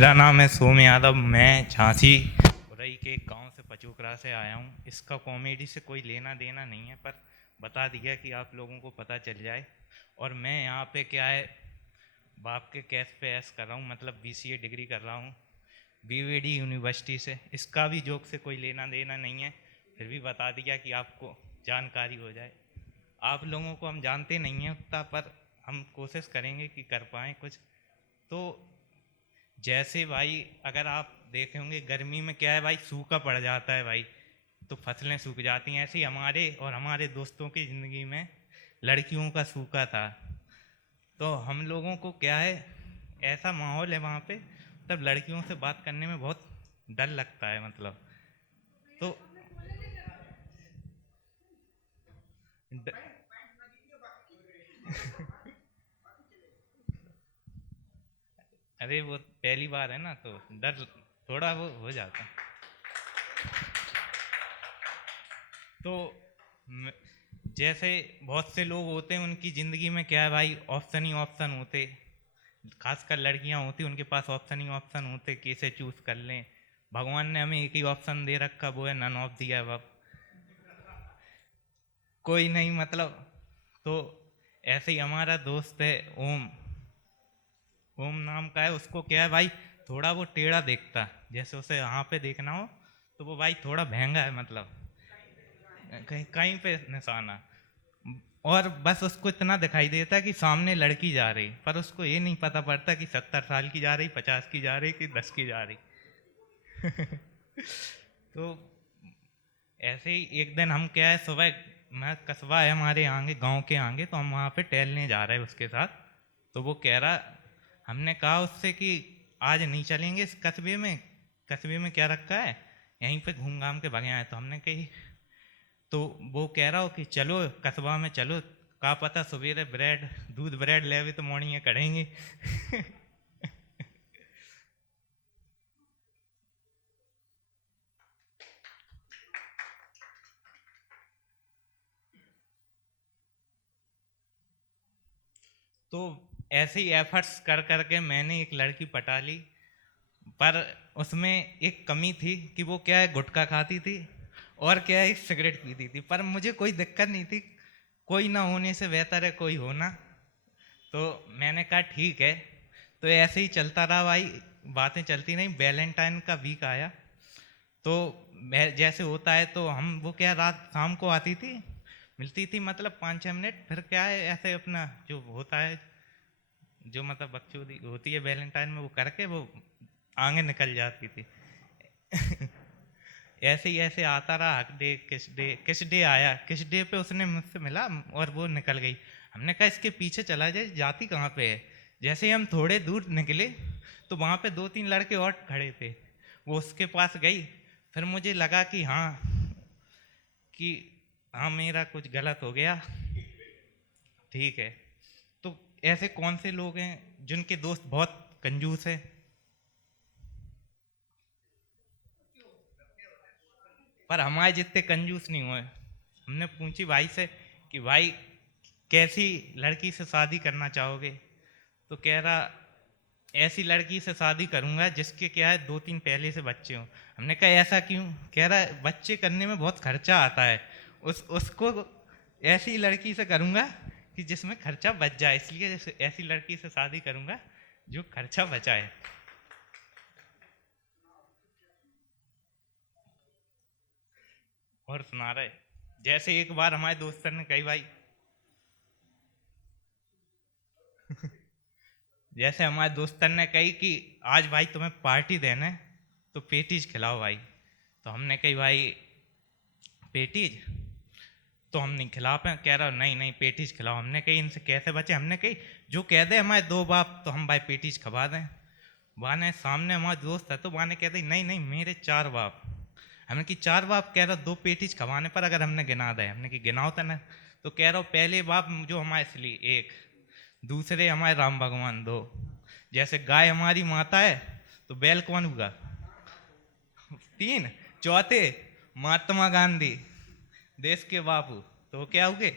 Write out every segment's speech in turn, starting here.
मेरा नाम है सोम यादव। मैं झांसी उरई के एक गांव से पचोकरा से आया हूँ। इसका कॉमेडी से कोई लेना देना नहीं है, पर बता दिया कि आप लोगों को पता चल जाए। और मैं यहाँ पे क्या है, बाप के केस पे ऐश कर रहा हूँ, मतलब बीसीए डिग्री कर रहा हूँ बीवीडी यूनिवर्सिटी से। इसका भी जोक से कोई लेना देना नहीं है, फिर भी बता दिया कि आपको जानकारी हो जाए। आप लोगों को हम जानते नहीं हैं उतना, पर हम कोशिश करेंगे कि कर पाएँ कुछ। तो जैसे भाई, अगर आप देखे होंगे गर्मी में क्या है भाई, सूखा पड़ जाता है भाई, तो फसलें सूख जाती हैं। ऐसे ही हमारे और हमारे दोस्तों की ज़िंदगी में लड़कियों का सूखा था। तो हम लोगों को क्या है, ऐसा माहौल है वहाँ पे, तब लड़कियों से बात करने में बहुत डर लगता है, मतलब। तो ड... अरे वो पहली बार है ना, तो डर थोड़ा वो हो जाता है। तो म- जैसे बहुत से लोग होते हैं, उनकी ज़िंदगी में क्या है भाई, ऑप्शन ही ऑप्शन होते। खासकर लड़कियां होती, उनके पास ऑप्शन ही ऑप्शन होते कि इसे चूज़ कर लें। भगवान ने हमें एक ही ऑप्शन दे रखा, वो है नन ऑफ दी अबव, कोई नहीं, मतलब। तो ऐसे ही हमारा दोस्त है ओम, ओम नाम का है। उसको क्या है भाई, थोड़ा वो टेढ़ा देखता, जैसे उसे यहाँ पे देखना हो तो वो भाई थोड़ा महंगा है, मतलब कहीं कहीं पे निशाना। और बस उसको इतना दिखाई देता है कि सामने लड़की जा रही, पर उसको ये नहीं पता पड़ता कि 70 साल की जा रही, 50 की जा रही, कि 10 की जा रही। तो ऐसे ही एक दिन हम क्या है, सुबह, मैं कस्बा है हमारे आगे, गांव के आगे, तो हम वहाँ पे टहलने जा रहे हैं उसके साथ। तो वो कह रहा, हमने कहा उससे कि आज नहीं चलेंगे इस कस्बे में, कस्बे में क्या रखा है, यहीं पे घूम घाम के भागे आए। तो हमने कही, तो वो कह रहा हो कि चलो कस्बा में चलो, का पता सवेरे ब्रेड दूध ब्रेड ले भी तो मॉर्निंग करेंगे। तो ऐसे ही एफर्ट्स कर करके मैंने एक लड़की पटा ली, पर उसमें एक कमी थी कि वो क्या है, गुटखा खाती थी और क्या है, सिगरेट पीती थी। पर मुझे कोई दिक्कत नहीं थी, कोई ना होने से बेहतर है कोई होना। तो मैंने कहा ठीक है। तो ऐसे ही चलता रहा भाई, बातें चलती नहीं। वैलेंटाइन का वीक आया, तो जैसे होता है, तो हम वो क्या, रात शाम को आती थी, मिलती थी, मतलब 5-6 मिनट, फिर क्या है, ऐसे अपना जो होता है, जो मतलब बकचोदी होती है वैलेंटाइन में, वो करके वो आगे निकल जाती थी। ऐसे ही ऐसे आता रहा, हक डे, किस डे आया, किस डे पे उसने मुझसे मिला और वो निकल गई। हमने कहा इसके पीछे चला जाए, जाती कहाँ पे है। जैसे ही हम थोड़े दूर निकले, तो वहाँ पे 2-3 लड़के और खड़े थे। वो उसके पास गई, फिर मुझे लगा कि हाँ, कि हाँ मेरा कुछ गलत हो गया, ठीक है। तो ऐसे कौन से लोग हैं जिनके दोस्त बहुत कंजूस है। पर हमारे जितने कंजूस नहीं हुए। हमने पूछी भाई से कि भाई कैसी लड़की से शादी करना चाहोगे। तो कह रहा, ऐसी लड़की से शादी करूंगा जिसके क्या है, 2-3 पहले से बच्चे हों। हमने कहा ऐसा क्यों। कह रहा बच्चे करने में बहुत खर्चा आता है, उसको ऐसी लड़की से करूंगा कि जिसमें खर्चा बच जाए, इसलिए ऐसी लड़की से शादी करूंगा जो खर्चा बचाए। और सुना रहे, जैसे एक बार हमारे दोस्त ने कही भाई, जैसे हमारे दोस्त ने कही कि आज भाई तुम्हें पार्टी देना है, तो पेटीज खिलाओ भाई। तो हमने कही भाई पेटीज तो हम नहीं खिला पाए। कह रहा नहीं नहीं पेटीज खिलाओ। हमने कही इनसे कैसे बचे। हमने कही जो कह दे हमारे 2 बाप तो हम भाई पेटीज खवा दें। वाने सामने हमारा दोस्त है, तो वाने कहते नहीं नहीं मेरे 4 बाप। हमने कि 4 बाप। कह रहा 2 पेटीज खवाने पर अगर हमने गिना दे। हमने कि गिनाओ तो ना। तो कह रहा पहले बाप जो हमारे इसलिए एक, दूसरे हमारे राम भगवान 2। जैसे गाय हमारी माता है, तो बैल कौन हुआ, 3। चौथे महात्मा गांधी, देश के बापू, तो वो क्या हुए,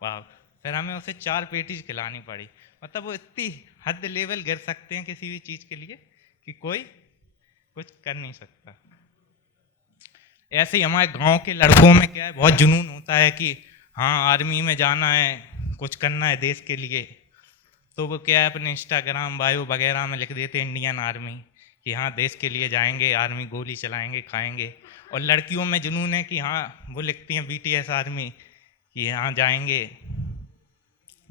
बाप। फिर हमें उसे 4 पेटीज खिलानी पड़ी। मतलब वो इतनी हद लेवल गिर सकते हैं किसी भी चीज़ के लिए, कि कि कोई कुछ कर नहीं सकता। ऐसे ही हमारे गांव के लड़कों में क्या है, बहुत जुनून होता है कि हाँ आर्मी में जाना है, कुछ करना है देश के लिए, तो वो क्या है अपने इंस्टाग्राम बायो वगैरह में लिख देते इंडियन आर्मी, कि हाँ देश के लिए जाएंगे, आर्मी गोली चलाएंगे खाएंगे। और लड़कियों में जुनून है कि हाँ वो लिखती हैं BTS आर्मी, कि हाँ जाएंगे।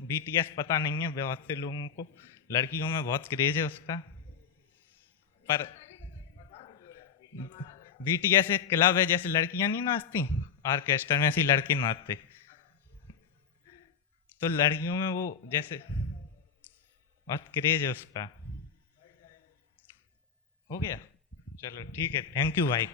BTS पता नहीं है बहुत से लोगों को, लड़कियों में बहुत क्रेज है उसका। पर BTS एक क्लब है, जैसे लड़कियां नहीं नाचती ऑर्केस्ट्रा में, ऐसी लड़के नाचते। तो लड़कियों में वो जैसे बहुत क्रेज है उसका। हो गया, चलो ठीक है, थैंक यू भाई।